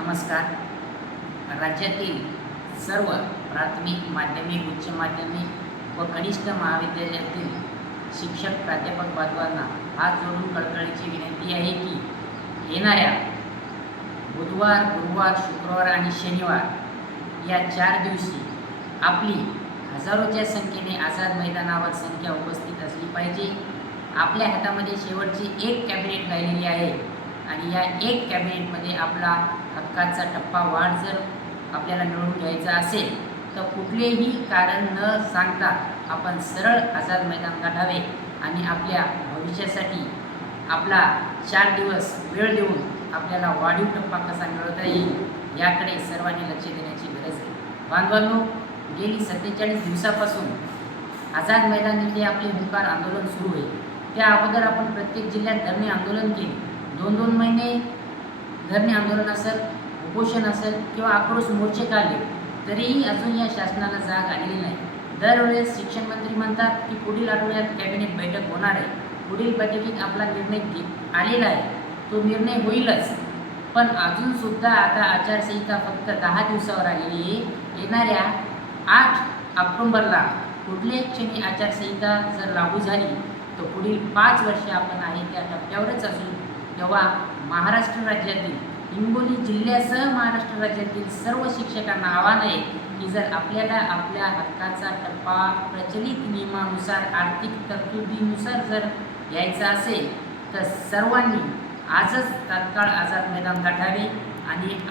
नमस्कार. राज्यातील सर्व प्राथमिक माध्यमिक उच्च माध्यमिक व कनिष्ठ महाविद्यालयातील शिक्षक प्राध्यापक बांधवांना हात जोडून कळकळीची विनंती आहे की येणाऱ्या बुधवार गुरुवार शुक्रवार आणि शनिवार या चार दिवशी आपली हजारोच्या संख्येने आझाद मैदानावर संख्या उपस्थित असली पाहिजे. आपल्या हातामध्ये शेवटची एक कॅबिनेट राहिलेली आहे. आणि या एक कॅबिनेटमध्ये आपला हक्काचा टप्पा वाढ जर आपल्याला मिळवून घ्यायचा असेल तर कुठलेही कारण न सांगता आपण सरळ आझाद मैदान गाठावे आणि आपल्या भविष्यासाठी आपला चार दिवस वेळ देऊन आपल्याला वाढीव टप्पा कसा मिळवता येईल याकडे सर्वांनी लक्ष देण्याची गरज आहे. बांधवांनो गेली सत्तेचाळीस दिवसापासून आझाद मैदान येथे आपले हुंकार आंदोलन सुरू आहे. त्या अगोदर आपण प्रत्येक जिल्ह्यात धरणे आंदोलन केले. दोन दोन महिने धरणे आंदोलन असेल उपोषण असेल किंवा आक्रोश मोर्चे काढले तरीही अजून या शासनाला जाग आलेली नाही. दरवेळेस शिक्षण मंत्री म्हणतात की पुढील आठवड्यात कॅबिनेट बैठक होणार आहे. पुढील बैठकीत आपला निर्णय आलेला आहे. तो निर्णय होईलच. पण अजूनसुद्धा आता आचारसंहिता फक्त दहा दिवसावर आलेली आहे. येणाऱ्या आठ ऑक्टोंबरला कुठल्याही क्षणी आचारसंहिता जर लागू झाली तर पुढील पाच वर्षे आपण आहे त्या टप्प्यावरच असू तेव्हा महाराष्ट्र राज्यातील हिंगोली जिल्ह्यासह महाराष्ट्र राज्यातील सर्व शिक्षकांना आव्हान आहे की जर आपल्याला आपल्या हक्काचा टप्पा प्रचलित नियमानुसार आर्थिक तरतुदीनुसार जर घ्यायचा असेल तर सर्वांनी आजच तात्काळ आझाद मैदान गाठावे आणि